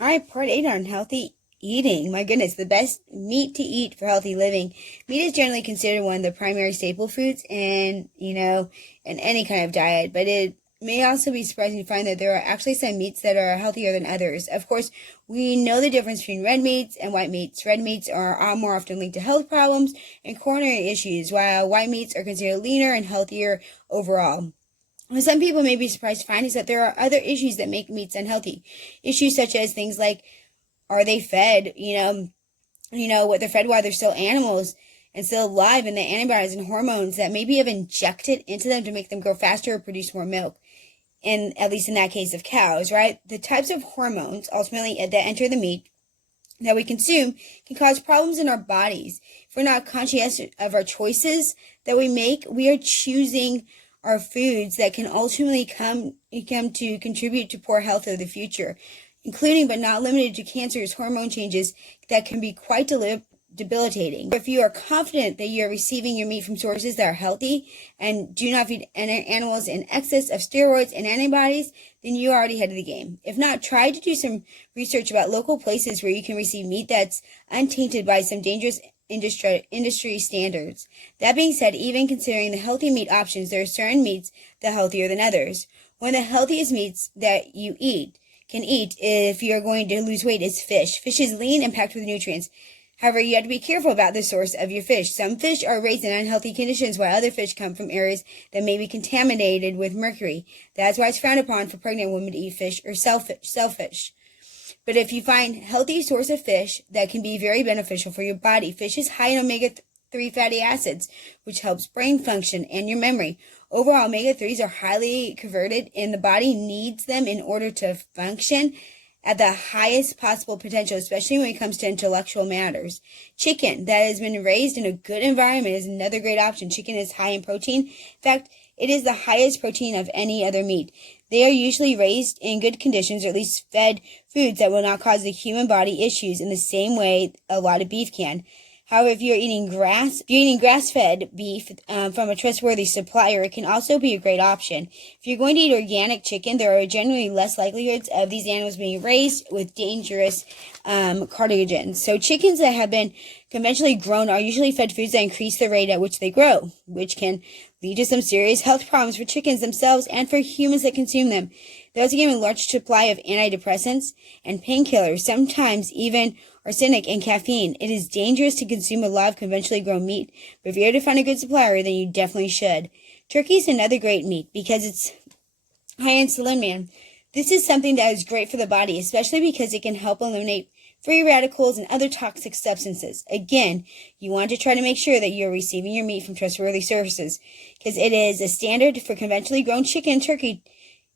All right, part 8 on healthy eating. My goodness, the best meat to eat for healthy living. Meat is generally considered one of the primary staple foods in any kind of diet, but it may also be surprising to find that there are actually some meats that are healthier than others. Of course, we know the difference between red meats and white meats. Red meats are more often linked to health problems and coronary issues, while white meats are considered leaner and healthier overall. Some people may be surprised to find is that there are other issues that make meats unhealthy. Issues such as things like, are they fed, what they're fed while they're still animals and still alive, and the antibiotics and hormones that maybe have injected into them to make them grow faster or produce more milk. And at least in that case of cows, right? The types of hormones ultimately that enter the meat that we consume can cause problems in our bodies. If we're not conscious of our choices that we make, we are choosing our foods that can ultimately come to contribute to poor health of the future, including but not limited to cancerous hormone changes that can be quite debilitating. If you are confident that you are receiving your meat from sources that are healthy and do not feed animals in excess of steroids and antibodies, then you are already ahead of the game. If not, try to do some research about local places where you can receive meat that's untainted by some dangerous industry standards. That being said, even considering the healthy meat options, there are certain meats that are healthier than others. One of the healthiest meats that you can eat if you're going to lose weight is fish. Fish is lean and packed with nutrients. However, you have to be careful about the source of your fish. Some fish are raised in unhealthy conditions, while other fish come from areas that may be contaminated with mercury. That's why it's frowned upon for pregnant women to eat fish or sell fish. But if you find healthy source of fish, that can be very beneficial for your body. Fish is high in omega-3 fatty acids, which helps brain function and your memory. Overall, omega-3s are highly converted, and the body needs them in order to function at the highest possible potential, especially when it comes to intellectual matters. Chicken that has been raised in a good environment is another great option. Chicken is high in protein. In fact, it is the highest protein of any other meat. They are usually raised in good conditions, or at least fed foods that will not cause the human body issues in the same way a lot of beef can. However, if you're eating grass-fed beef from a trustworthy supplier, it can also be a great option. If you're going to eat organic chicken, there are generally less likelihoods of these animals being raised with dangerous carcinogens. So chickens that have been conventionally grown are usually fed foods that increase the rate at which they grow, which can lead to some serious health problems for chickens themselves and for humans that consume them. They also give a large supply of antidepressants and painkillers, sometimes even arsenic and caffeine. It is dangerous to consume a lot of conventionally grown meat, but if you're able to find a good supplier, then you definitely should. Turkey is another great meat because it's high in selenium. This is something that is great for the body, especially because it can help eliminate free radicals and other toxic substances. Again, you want to try to make sure that you're receiving your meat from trustworthy sources, because it is a standard for conventionally grown chicken and turkey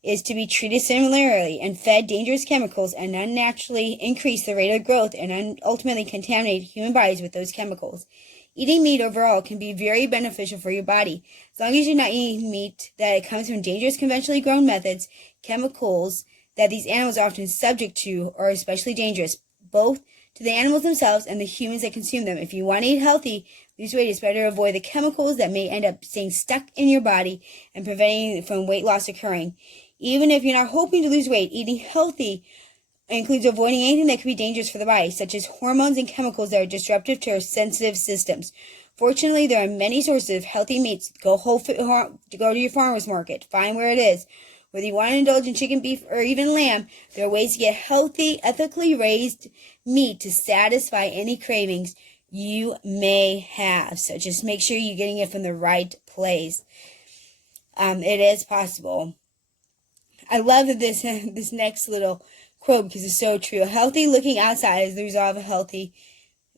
is to be treated similarly and fed dangerous chemicals and unnaturally increase the rate of growth and ultimately contaminate human bodies with those chemicals. Eating meat overall can be very beneficial for your body. As long as you're not eating meat that comes from dangerous conventionally grown methods, chemicals that these animals are often subject to are especially dangerous, both to the animals themselves and the humans that consume them. If you want to eat healthy, lose weight, it's better to avoid the chemicals that may end up staying stuck in your body and preventing from weight loss occurring. Even if you're not hoping to lose weight, eating healthy includes avoiding anything that could be dangerous for the body, such as hormones and chemicals that are disruptive to our sensitive systems. Fortunately, there are many sources of healthy meats. Go to your farmer's market, find where it is. Whether you want to indulge in chicken, beef, or even lamb, there are ways to get healthy, ethically raised meat to satisfy any cravings you may have. So just make sure you're getting it from the right place. It is possible. I love this next little quote because it's so true. A healthy looking outside is the result of a healthy,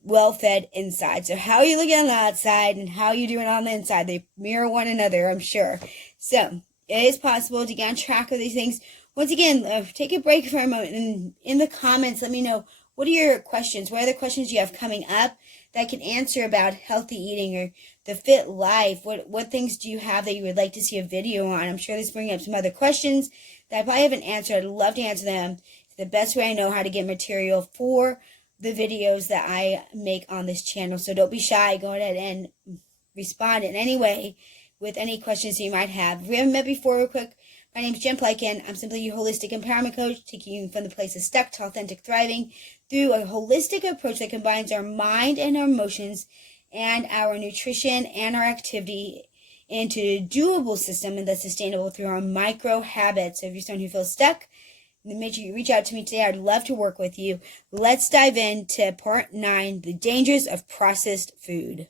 well-fed inside. So how you looking on the outside and how you doing on the inside, they mirror one another, I'm sure. So it is possible to get on track of these things. Once again, take a break for a moment and in the comments, let me know what are your questions. What are the questions you have coming up that I can answer about healthy eating or the fit life? What things do you have that you would like to see a video on? I'm sure this is bringing up some other questions that I probably haven't answered. I'd love to answer them. It's the best way I know how to get material for the videos that I make on this channel. So don't be shy. Go ahead and respond in any way with any questions you might have. If we haven't met before, real quick, My name is Jen Plykin. I'm simply your holistic empowerment coach, taking you from the place of stuck to authentic thriving through a holistic approach that combines our mind and our emotions and our nutrition and our activity into a doable system and that's sustainable through our micro habits. So if you're someone who feels stuck, then make sure you reach out to me today. I'd love to work with you. Let's dive into part 9, the dangers of processed food.